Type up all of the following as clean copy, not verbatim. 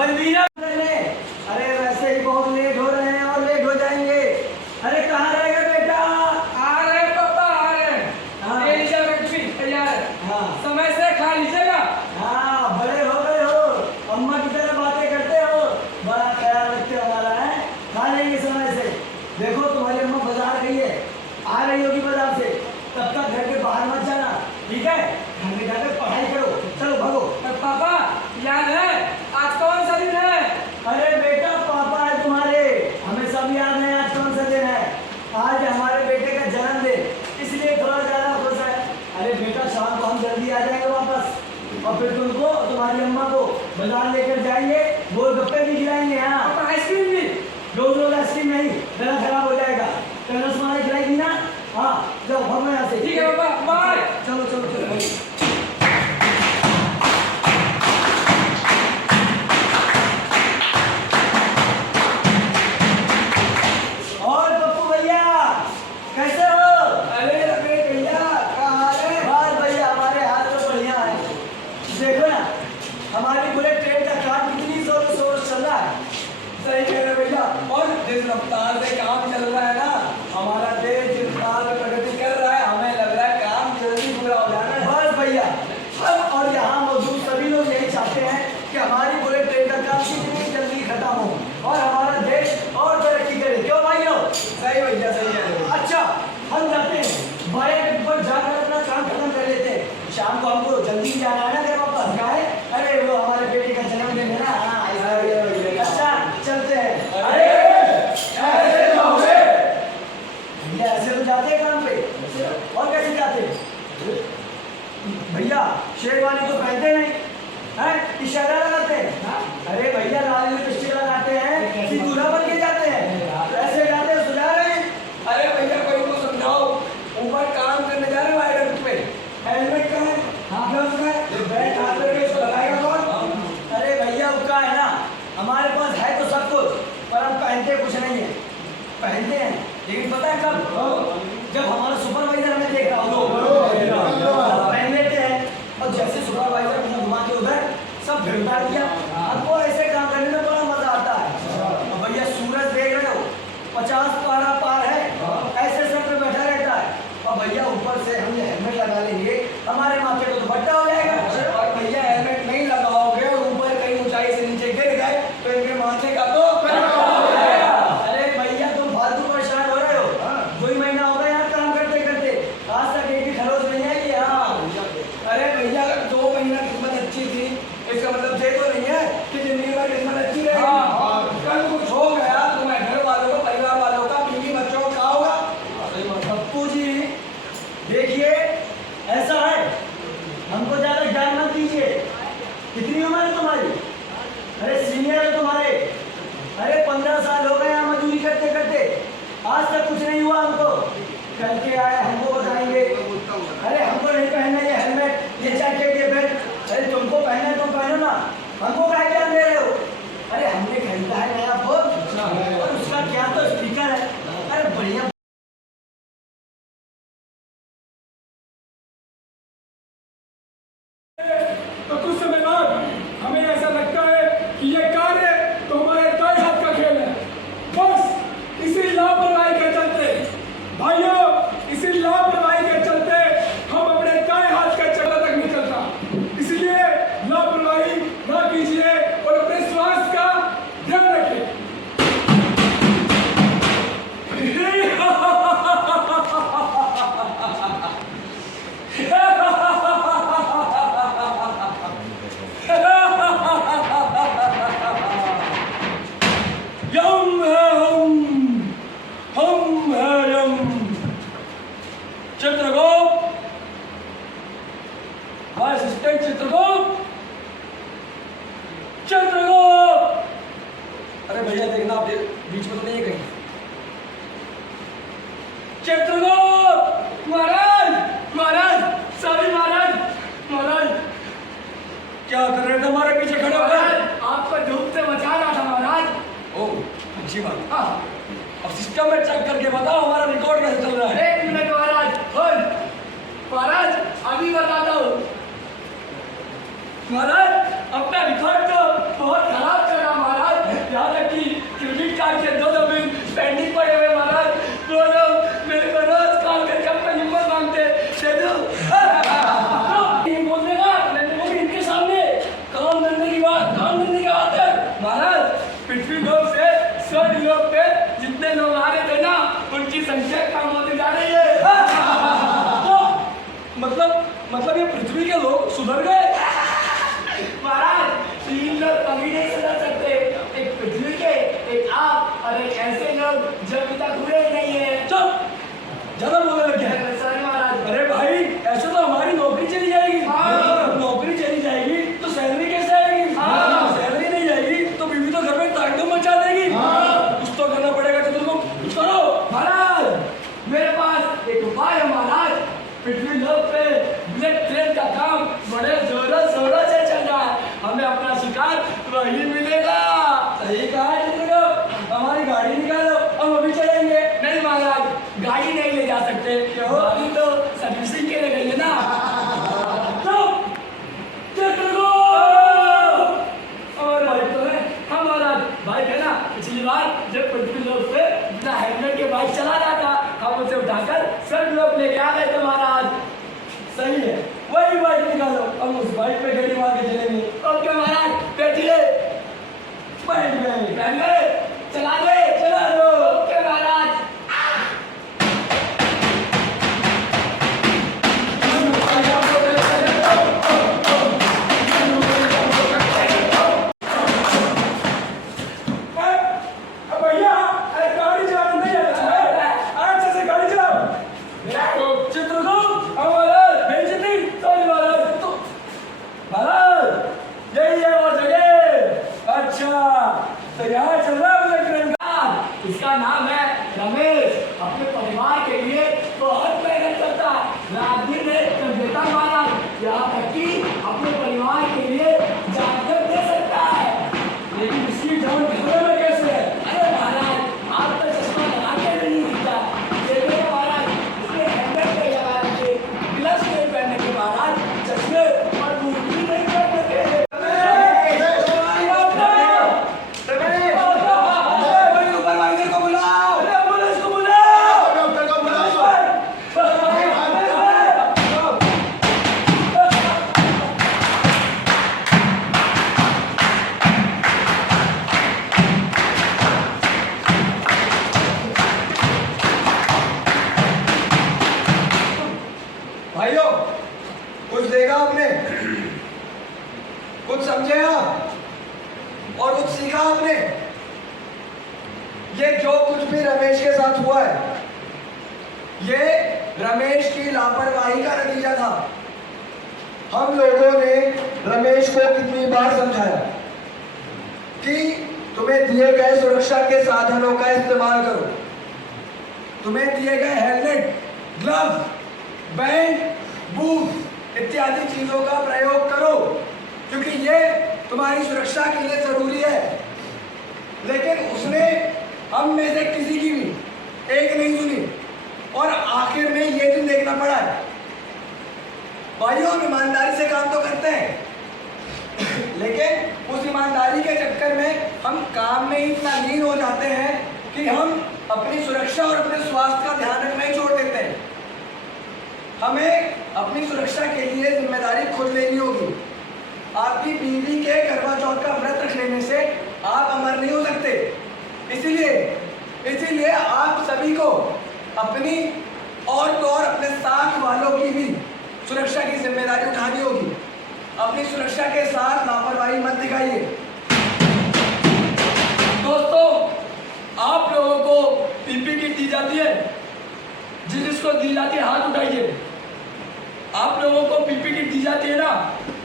बलबीरा अरे वैसे ही बहुत लेट हो रहे हैं और लेट हो जाएंगे। अरे कहाँ रहेगा बेटा? आ रहे पापा आ रहे हैं। हाँ। ये लीजिए टिफिन तैयार है। हाँ। समय से खा लीजिएगा। हाँ, बड़े हो गए हो, अम्मा की तरह बातें करते हो, बड़ा ख्याल रखते हो हमारा है। खा लेंगे समय से। देखो तुम्हारी अम्मा बाजार गई है, आ रही होगी बाजार से, तब तक घर के बाहर मत जाना, ठीक है? घर में जाकर पढ़ाई करो। चलो भागो। पापा याद है आज कौन सा दिन है? अरे बेटा पापा है तुम्हारे, हमें सब याद है आज कौन सा दिन है। आज हमारे बेटे का जन्मदिन, इसलिए थोड़ा ज्यादा खुश है। अरे बेटा शाम को हम जल्दी आ जाएंगे वापस और फिर तुमको तुम्हारी अम्मा को बाजार लेकर जाएंगे, गोलगप्पे भी खिलाएंगे। हाँ, पापा आइसक्रीम भी। रोज रोज आइसक्रीम नहीं, गला खराब हो जाएगा। कल रसमलाई खिलाएगी ना? हाँ जाओ भागो यहाँ से। ठीक है पापा, बाय। चलो चलो चलो। और पप्पू भैया कैसे हो? अरे रमेश भैया कहाँ हाल है? बस भैया हमारे हाथ तो बढ़िया है। देखो ना हमारी बुलेट ट्रेन का काम कितनी जोर शोर चल रहा है। सही कह रहे भैया। और जिस रफ्तार से काम चल रहा है ना, हमारा देश जिस रफ्तार में प्रगति कर रहा है, हमें लग रहा है काम जल्दी पूरा हो जाना है। बस भैया हम और यहाँ मौजूद सभी लोग यही चाहते हैं कि हमारी बुलेट ट्रेन का काम कितनी जल्दी खत्म हो और हमारा देश और तरक्की करे। क्यों भाइयों? सही भैया, सही कह रहे हो। अच्छा हम जाते हैं बड़े अड्डे पर जाकर अपना काम खत्म कर लेते हैं। शाम को हमको जल्दी जाना है ना घर वापस। क्या है? अरे वो हमारे बेटे का जन्मदिन है ना। हाँ अच्छा चलते हैं। अरे ऐसे जाओगे? भैया ऐसे तो जाते हैं काम पे, और कैसे जाते हैं? भैया शेरवानी तो पहनते नहीं हैं, इशारा लगाते हैं। अरे भैया लाल लिपस्टिक लगाते हैं कि दूल्हा बन के जाते हैं, तो ऐसे जाते हैं सुझा रहे हैं। अरे भैया कोई को समझाओ, ऊपर काम करने जा रहे हैं वायरस पे। हेलमेट कहाँ है? ग्लव्स कहाँ है? ये बैट हाथ में इसको लगाएगा कौन? अरे भैया उसका है ना, हमारे पास है तो सब कुछ, पर हम पहनते कुछ नहीं है। पहनते हैं लेकिन पता है कब? जब हमारा सुपरवाइजर हमें देख रहा हो तो पहन लेते हैं। और जैसे सुपरवाइजर मुंह घुमा के उधर सब भिड़का दिया, हमको ऐसे काम करने में बड़ा मजा आता है। और भैया सूरज देख रहे हो 50 पारा पार है, ऐसे सर पे बैठा रहता है। और भैया ऊपर से हम ये हेलमेट लगा लेंगे, हमारे माथे को दुपट्टा हो जाएगा। और भैया हेलमेट नहीं लगाओगे और ऊपर कहीं ऊंचाई से नीचे गिर गए तो इनके माथे का तो अरे भैया तुम फालतू परेशान हो रहे हो। 2 महीना हो गया यहाँ काम करते करते, आज तक एक भी खरोच नहीं आई है। हाँ अरे भैया 2 महीना किस्मत अच्छी थी, इसका मतलब ये तो नहीं है कि जिंदगी में किस्मत अच्छी रहेगी। कल कुछ हो गया तुम्हें घर वालों को, परिवार वालों का, बीवी बच्चों का होगा। पप्पू जी देखिए ऐसा है, हमको ज्यादा ज्ञान मत दीजिए। कितनी उम्र है तुम्हारी? अरे सीनियर है तुम्हारे। अरे 15 साल हो गए यहाँ मजदूरी करते करते, आज तक कुछ नहीं हुआ हमको। कल के आए हमको बताएंगे। अरे हमको नहीं पहनना ये हेलमेट, ये जैकेट, ये बेल्ट। अरे तुमको पहनना है तुम पहनो ना, हमको क्या ज्ञान दे रहे हो? अरे हमने खरीदा है नया फोन और उसका क्या तो स्पीकर है। अरे बढ़िया। तो कुछ समय बाद हमें ऐसा लगता है कि ये कार्य तो हमारे दाएं हाथ का खेल है। बस इसी लापरवाही के चलते भाइयों, इसी लापरवाही के चलते हम अपने दाएं हाथ का चक्कर तक नहीं चलता। इसलिए लापरवाही ना कीजिए और अपने स्वास्थ्य का ध्यान रखिए। यम है हम है यम। Chitragupta, my assistant Chitragupta, Chitragupta. अरे भैया देखना आप बीच में तो नहीं है कहीं। चित्रगुप्त। महाराज महाराज, सॉरी महाराज। महाराज क्या कर रहे थे हमारे पीछे खड़े होकर? आपको धूप से बचा रहा था महाराज। ओह अच्छी बात। हाँ, अब सिस्टम में चेक करके बताओ हमारा रिकॉर्ड कैसे चल रहा है। 1 मिनट महाराज। होल्ड। महाराज अभी बताता हूँ। महाराज अपना रिकॉर्ड तो बहुत खराब चल 100 लोग पे जितने लोग आ रहे थे ना उनकी संख्या कम होती जा रही है। तो मतलब ये पृथ्वी के लोग सुधर गए। महाराज 3 लोग कभी नहीं सुधर सकते, एक पृथ्वी के, एक आप और एक ऐसे लोग जो अभी तक हुए ही नहीं है। चुप, ज्यादा बोलने लग गया। सॉरी महाराज। अरे भाई ऐसे तो हमारी नौकरी चली जाएगी। हाँ। नौकरी चली जाएगी तो सैलरी कैसे आएगी? हाँ। सैलरी नहीं जाएगी तो बीवी तो घर में ताकतों मचा देगी। हाँ। कुछ तो करना पड़ेगा चतुर को, कुछ करो। महाराज मेरे पास एक उपाय है महाराज। पृथ्वी लोक पे बुलेट ट्रेन का काम बड़े जोरों शोरों से चल रहा है, हमें अपना शिकार वही मिलेगा। सही कहा है चित्रगुप्त, हमारी गाड़ी निकालो, हम अभी चलेंगे। नहीं महाराज, गाड़ी नहीं ले जा सकते, गाड़ी तो सर्विसिंग के लिए गई है ना। चुप, चित्रगुप्त। और बाइक तो है। हाँ महाराज, बाइक है ना। पिछली बार जब पृथ्वी लोक पे बिना हेलमेट के बाइक चला जाता, हम उसे उठाकर सब लोग लेके आ गए थे महाराज। सही है, वही बाइक निकालो, हम उस बाइक पे गाड़ी मार के चलेंगे। ओके महाराज, बैठिए। बाइक में बैठ गए, चला गए। चला दो। ओके महाराज। भैया अरे गाड़ी चलाना नहीं आता है, अच्छे से गाड़ी चलाओ। चित्रगुप्त महाराज, बेइज्जती। सॉरी महाराज। तो महाराज यही है वो जगह। अच्छा तो यहाँ चल रहा है बुलेट ट्रेन का। इसका नाम है रमेश। अपने परिवार के लिए बहुत मेहनत करता है, रात दिन कर देता महाराज, यहाँ तक कि अपने परिवार के लिए जान तक दे सकता है। लेकिन इसकी जान खतरे में कैसे है? अरे महाराज, आप तो चश्मा लगा के भी नहीं दिखता। देखिए महाराज, इसने हेलमेट नहीं लगा रखे, ग्लव्स नहीं पहनने के महाराज, चश्मे और बूट भी नहीं पहनने के। सुपरवाइजर को बुलाओ। एम्बुलेंस को बुलाओ। डॉक्टर को बुलाओ। भाइयों कुछ देखा आपने, कुछ समझे आप और कुछ सीखा आपने? ये जो कुछ भी रमेश के साथ हुआ है, ये रमेश की लापरवाही का नतीजा था। हम लोगों ने रमेश को कितनी बार समझाया कि तुम्हें दिए गए सुरक्षा के साधनों का इस्तेमाल करो, तुम्हें दिए गए हेलमेट, ग्लव्स, बैंड, बूट इत्यादि चीजों का प्रयोग करो, क्योंकि ये तुम्हारी सुरक्षा के लिए जरूरी है। लेकिन उसने हम में से किसी की भी एक नहीं सुनी और आखिर में ये दिन देखना पड़ा है। भाइयों हम ईमानदारी से काम तो करते हैं, लेकिन उस ईमानदारी के चक्कर में हम काम में ही इतना लीन हो जाते हैं कि हम अपनी सुरक्षा और अपने स्वास्थ्य का ध्यान रखना ही छोड़ देते हैं। हमें अपनी सुरक्षा के लिए जिम्मेदारी खुद लेनी होगी। आपकी बीवी के करवा चौथ का व्रत रख लेने से आप अमर नहीं हो सकते। इसीलिए आप सभी को अपनी और तो और अपने साथ वालों की भी सुरक्षा की जिम्मेदारी उठानी होगी। अपनी सुरक्षा के साथ लापरवाही मत दिखाइए। दोस्तों, आप लोगों को पीपी किट दी जाती है, जिसको दी जाती है हाथ उठाइए। आप लोगों को पीपी किट दी जाती है ना,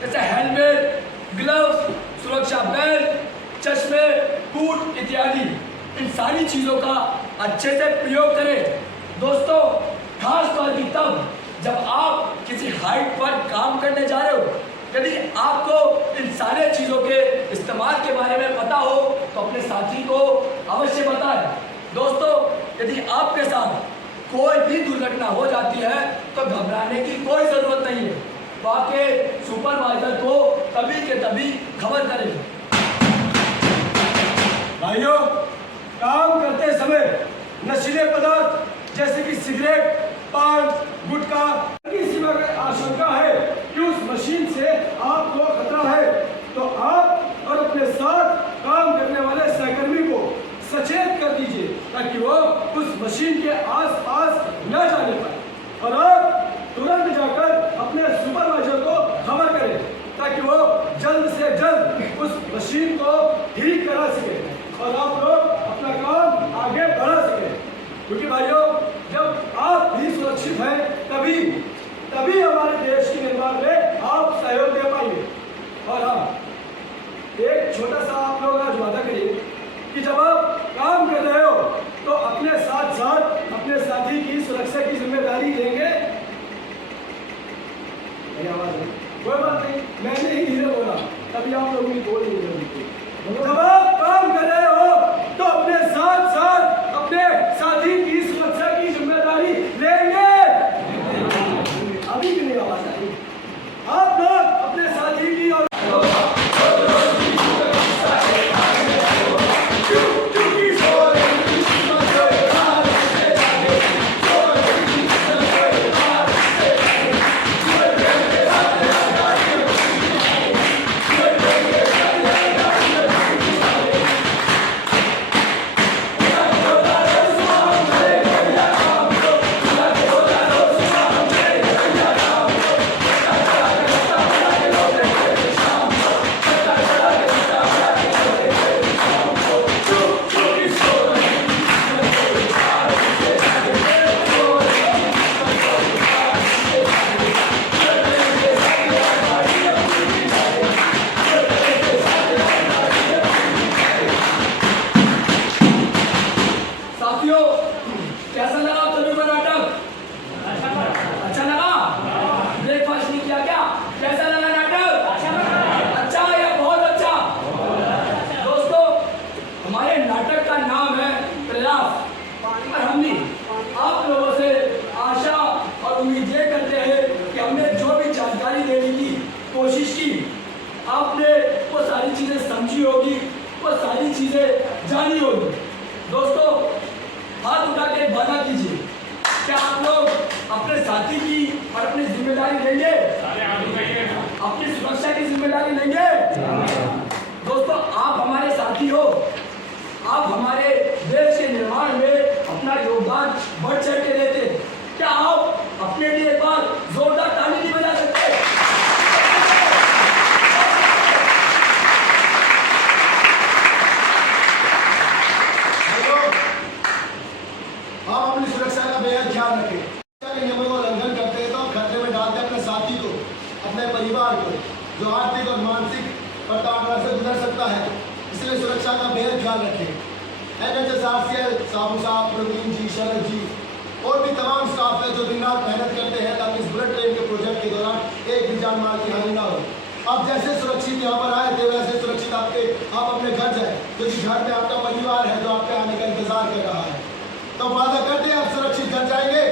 जैसे हेलमेट, ग्लव्स, सुरक्षा बेल्ट, चश्मे, बूट इत्यादि। इन सारी चीजों का अच्छे से प्रयोग करें। दोस्तों, खास तौर पर तब जब आप किसी हाइट पर काम करने जा रहे हो, यदि आपको इन सारे चीजों के इस्तेमाल के बारे में पता हो तो अपने साथी को अवश्य बताएं। दोस्तों, यदि आपके साथ कोई भी दुर्घटना हो जाती है तो घबराने की कोई जरूरत नहीं है, तो आपके सुपरवाइजर को तभी के तभी खबर करें। भाइयों, काम करते समय नशीले पदार्थ जैसे कि सिगरेट, पान, गुटखा की सीमा की आशंका है कि उस मशीन से आपको खतरा है, तो आप और अपने साथ काम करने वाले सहकर्मी को सचेत वो उस मशीन के आसपास न जाने पाए। और आप तुरंत जाकर अपने सुपरवाइजर को खबर करें ताकि वो जल्द से जल्द उस मशीन को ठीक करा सके और आप लोग अपना काम आगे बढ़ा सकें। क्योंकि भाइयों, जब आप भी सुरक्षित हैं तभी हमारे देश के निर्माण में आप सहयोग दे पाएंगे। और हाँ, एक छोटा सा आप लोग आज वादा करिए कि जब आप काम कर रहे हो तो अपने साथ साथ अपने साथी की सुरक्षा की जिम्मेदारी लेंगे। कोई बात नहीं, मैंने ही धीरे बोला, तभी आप लोगों की बोल नहीं रही। जब आप काम कर रहे हो तो अपने साथ साथ अपने साथी की सुरक्षा की जिम्मेदारी लेंगे। अभी भी नहीं आवाज आ रही। आप लोग अपने साथी की और कैसा लगा आप सभी को नाटक? अच्छा लगा? ब्रेकफास्ट नहीं किया क्या? कैसा लगा नाटक? अच्छा या बहुत अच्छा? दोस्तों, हमारे नाटक का नाम है प्रयास और हम भी आप लोगों से आशा और उम्मीद ये करते हैं कि हमने जो भी जानकारी देने की कोशिश की, आपने वो सारी चीजें समझी होगी, वो सारी चीजें जानी होगी। दोस्तों, हाथ उठा के वादा कीजिए, क्या आप लोग अपने साथी की और अपनी जिम्मेदारी लेंगे? अपनी सुरक्षा की जिम्मेदारी लेंगे? दोस्तों, आप हमारे साथी हो, आप हमारे देश के निर्माण में अपना योगदान बढ़ चढ़ के देते। क्या आप अपने लिए एक बार जोरदार ताली नहीं बजा सकते? आप अपनी सुरक्षा का बेहद ख्याल रखें। के नियमों का उल्लंघन करते हैं तो आप खतरे में डालते हैं अपने साथी को, अपने परिवार को, जो आर्थिक और मानसिक प्रताड़ना से गुजर सकता है। इसलिए सुरक्षा का बेहद ख्याल रखें। NHSRCL, साहू साहब, प्रवीण जी, शरद जी और भी तमाम स्टाफ है जो दिन रात मेहनत करते हैं ताकि इस बुलेट ट्रेन के प्रोजेक्ट के दौरान एक भी जान माल की हानि ना हो। आप जैसे सुरक्षित यहाँ पर आए थे वैसे सुरक्षित आप अपने घर जाए, क्योंकि घर में आपका परिवार है जो आपके आने का इंतजार कर रहा है। तो वादा करते हैं आप सुरक्षित घर जाएंगे।